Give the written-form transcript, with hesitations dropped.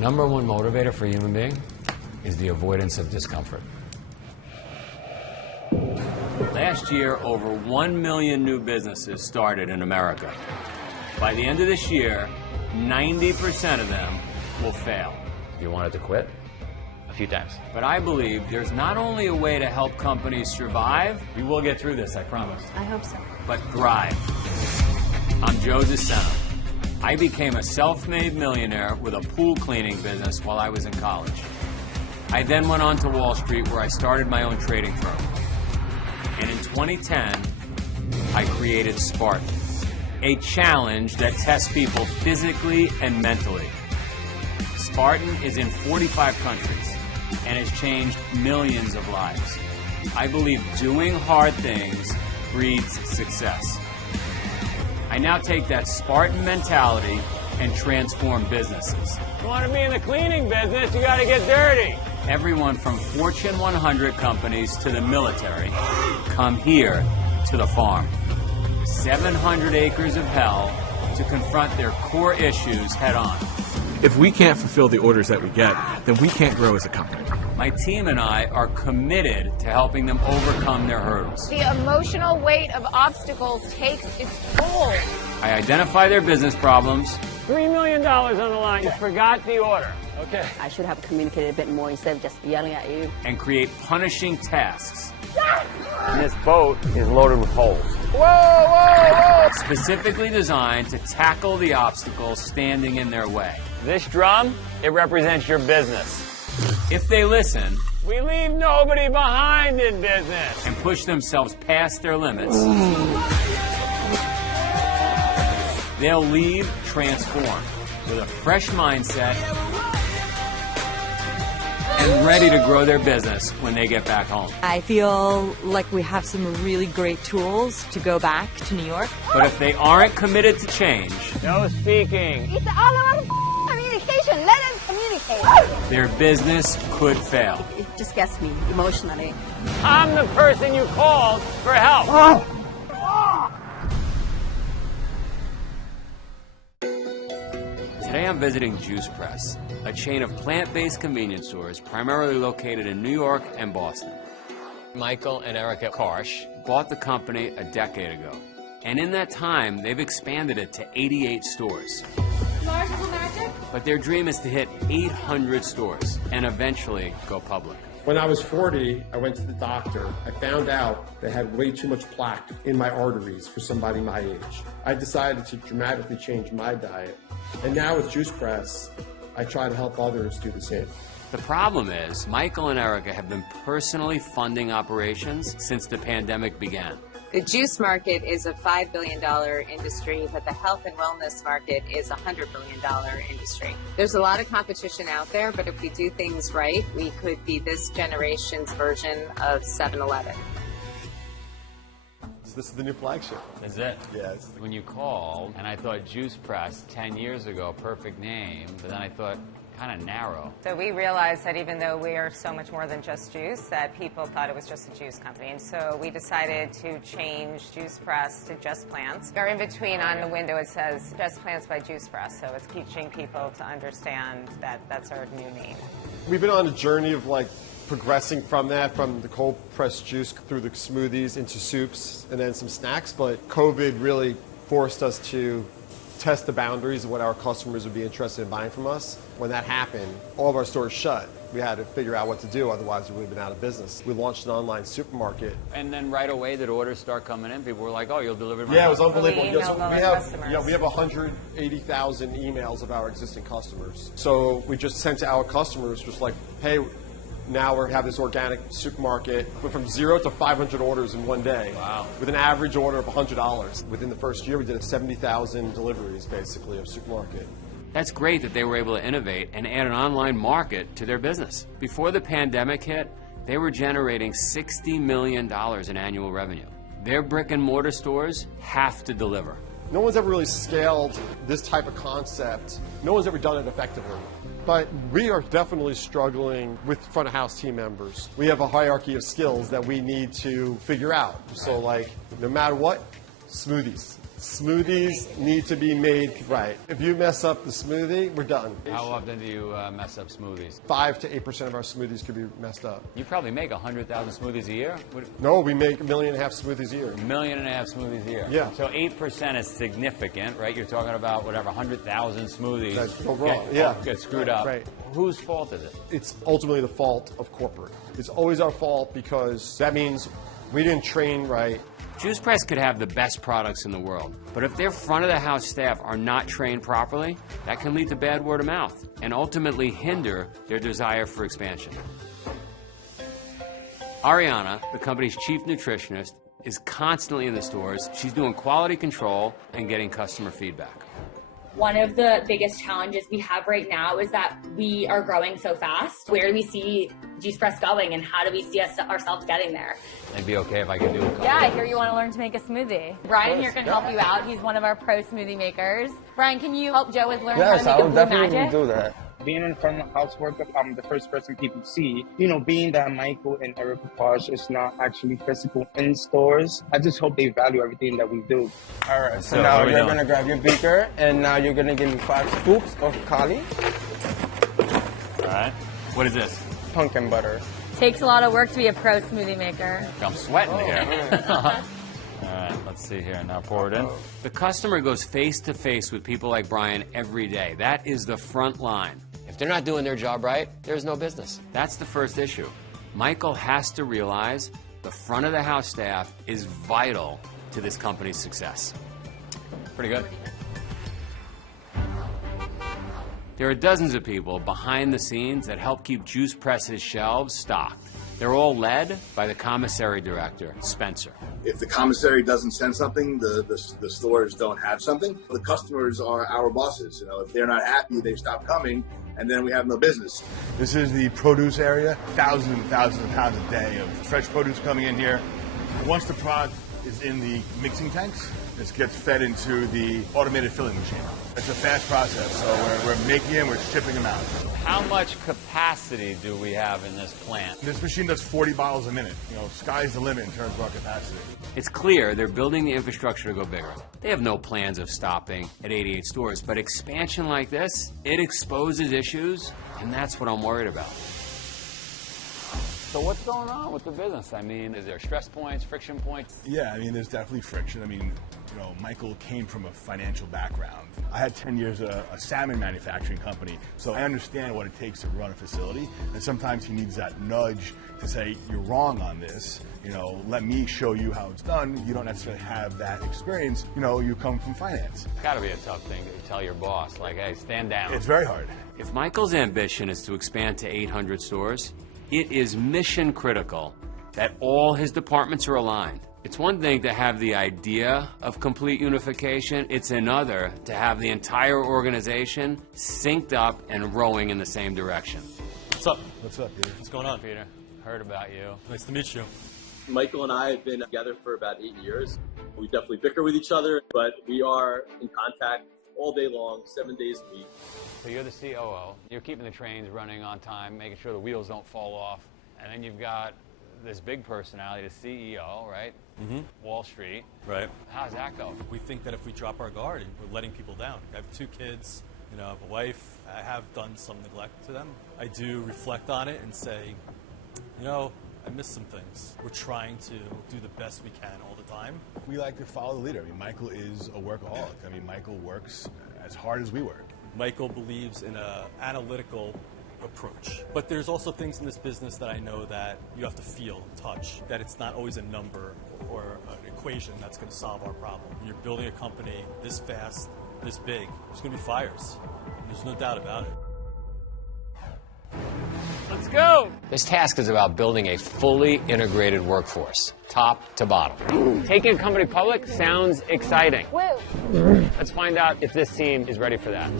number one motivator for a human being is the avoidance of discomfort. Last year, over 1 million new businesses started in America. By the end of this year, 90% of them will fail. You wanted to quit? A few times. But I believe there's not only a way to help companies survive, we will get through this, I promise. I hope so. But thrive. I'm Joe De Sena. I became a self-made millionaire with a pool cleaning business while I was in college. I then went on to Wall Street where I started my own trading firm. And in 2010, I created Spartan, a challenge that tests people physically and mentally. Spartan is in 45 countries and has changed millions of lives. I believe doing hard things breeds success. I now take that Spartan mentality and transform businesses. You want to be in the cleaning business, you got to get dirty. Everyone from Fortune 100 companies to the military come here to the farm. 700 acres of hell to confront their core issues head on. If we can't fulfill the orders that we get, then we can't grow as a company. My team and I are committed to helping them overcome their hurdles. The emotional weight of obstacles takes its toll. I identify their business problems. $3 million on the line. You forgot the order. Okay. I should have communicated a bit more instead of just yelling at you. And create punishing tasks. And this boat is loaded with holes. Whoa, whoa, whoa! Specifically designed to tackle the obstacles standing in their way. This drum, it represents your business. If they listen, We leave nobody behind in business. and push themselves past their limits, they'll leave transformed with a fresh mindset and ready to grow their business when they get back home. I feel like we have some really great tools to go back to New York. But if they aren't committed to change, No speaking. It's all about communication. Let them communicate. their business could fail. It just gets me emotionally. I'm the person you called for help. Today I'm visiting Juice Press, a chain of plant-based convenience stores primarily located in New York and Boston. Michael and Erica Karsh bought the company a decade ago. And in that time, they've expanded it to 88 stores. But their dream is to hit 800 stores and eventually go public. When I was 40, I went to the doctor. I found out they had way too much plaque in my arteries for somebody my age. I decided to dramatically change my diet. And now with Juice Press, I try to help others do the same. The problem is, Michael and Erica have been personally funding operations since the pandemic began. The juice market is a $5 billion industry, but the health and wellness market is a $100 billion industry. There's a lot of competition out there, but if we do things right, we could be this generation's version of 7-Eleven. This is the new flagship. Is it? Yeah. When you called, and I thought Juice Press 10 years ago, perfect name, but then I thought, kind of narrow. So we realized that even though we are so much more than just juice, that people thought it was just a juice company. And so we decided to change Juice Press to Just Plants. Or in between on the window it says Just Plants by Juice Press. So it's teaching people to understand that that's our new name. We've been on a journey of progressing from the cold pressed juice through the smoothies into soups and then some snacks, but COVID really forced us to test the boundaries of what our customers would be interested in buying from us. When that happened, all of our stores shut. We had to figure out what to do, otherwise we would have been out of business. We launched an online supermarket. And then right away, did orders start coming in? People were like, oh, you'll deliver to my Yeah, it was house. unbelievable. We Yes, emailed we our have, customers. we have 180,000 emails of our existing customers. So we just sent to our customers just like, hey, now we have this organic supermarket. Went from 0 to 500 orders in one day. Wow. With an average order of $100. Within the first year, we did 70,000 deliveries, basically, of supermarket. That's great that they were able to innovate and add an online market to their business. Before the pandemic hit, they were generating $60 million in annual revenue. Their brick and mortar stores have to deliver. No one's ever really scaled this type of concept. No one's ever done it effectively. But we are definitely struggling with front of house team members. We have a hierarchy of skills that we need to figure out. So no matter what, smoothies. Smoothies need to be made right. If you mess up the smoothie, we're done. How often do you mess up smoothies? 5 to 8% of our smoothies could be messed up. You probably make 100,000 smoothies a year? No, we make 1.5 million smoothies a year. 1.5 million smoothies a year. Yeah. So 8% is significant, right? You're talking about whatever, 100,000 smoothies. That's wrong. Get screwed up. Right. Whose fault is it? It's ultimately the fault of corporate. It's always our fault because that means we didn't train right. Juice Press could have the best products in the world, but if their front-of-the-house staff are not trained properly, that can lead to bad word of mouth and ultimately hinder their desire for expansion. Ariana, the company's chief nutritionist, is constantly in the stores. She's doing quality control and getting customer feedback. One of the biggest challenges we have right now is that we are growing so fast. Where do we see Juice Press going, and how do we see ourselves getting there? It'd be okay if I could do a couple. Yeah, I hear you want to learn to make a smoothie. Brian here can help you out. He's one of our pro smoothie makers. Brian, can you help Joe with learning how to make I will blue definitely magic? do that. Being in front of house worker, I'm the first person people see. You know, being that Michael and Erica Posh is not actually physical in stores, I just hope they value everything that we do. All right, so now you're going to grab your beaker, and now you're going to give me 5 scoops of kali. All right. What is this? Pumpkin butter. Takes a lot of work to be a pro smoothie maker. I'm sweating here. All right, let's see here. Now pour it in. The customer goes face-to-face with people like Brian every day. That is the front line. If they're not doing their job right, there's no business. That's the first issue. Michael has to realize the front-of-the-house staff is vital to this company's success. Pretty good. There are dozens of people behind the scenes that help keep Juice Press's shelves stocked. They're all led by the commissary director, Spencer. If the commissary doesn't send something, the stores don't have something. The customers are our bosses. You know, if they're not happy, they stop coming, and then we have no business. This is the produce area. Thousands and thousands of pounds a day of fresh produce coming in here. Once the product is in the mixing tanks, this gets fed into the automated filling machine. It's a fast process, so we're making them, we're shipping them out. How much capacity do we have in this plant? This machine does 40 bottles a minute. You know, sky's the limit in terms of our capacity. It's clear they're building the infrastructure to go bigger. They have no plans of stopping at 88 stores, but expansion like this, it exposes issues, and that's what I'm worried about. So what's going on with the business? I mean, is there stress points, friction points? Yeah, I mean, there's definitely friction. I mean, you know, Michael came from a financial background. I had 10 years at a salmon manufacturing company, so I understand what it takes to run a facility, and sometimes he needs that nudge to say, you're wrong on this, you know, let me show you how it's done. You don't necessarily have that experience, you know, you come from finance. It's gotta be a tough thing to tell your boss, like, hey, stand down. It's very hard. If Michael's ambition is to expand to 800 stores, it is mission critical that all his departments are aligned. It's one thing to have the idea of complete unification. It's another to have the entire organization synced up and rowing in the same direction. What's up? What's up, Peter? What's going on? Peter, heard about you. Nice to meet you. Michael and I have been together for about 8 years. We definitely bicker with each other, but we are in contact all day long, 7 days a week. So you're the COO. You're keeping the trains running on time, making sure the wheels don't fall off. And then you've got this big personality, the CEO, right? Mm-hmm. Wall Street. Right. How's that go? We think that if we drop our guard, we're letting people down. I have 2 kids, you know, I have a wife. I have done some neglect to them. I do reflect on it and say, you know, I missed some things. We're trying to do the best we can all the time. We like to follow the leader. I mean, Michael is a workaholic. I mean, Michael works as hard as we work. Michael believes in an analytical approach. But there's also things in this business that I know that you have to feel, touch, that it's not always a number or an equation that's going to solve our problem. You're building a company this fast, this big, there's going to be fires. There's no doubt about it. Let's go! This task is about building a fully integrated workforce, top to bottom. Taking a company public sounds exciting. Woo! Let's find out if this team is ready for that.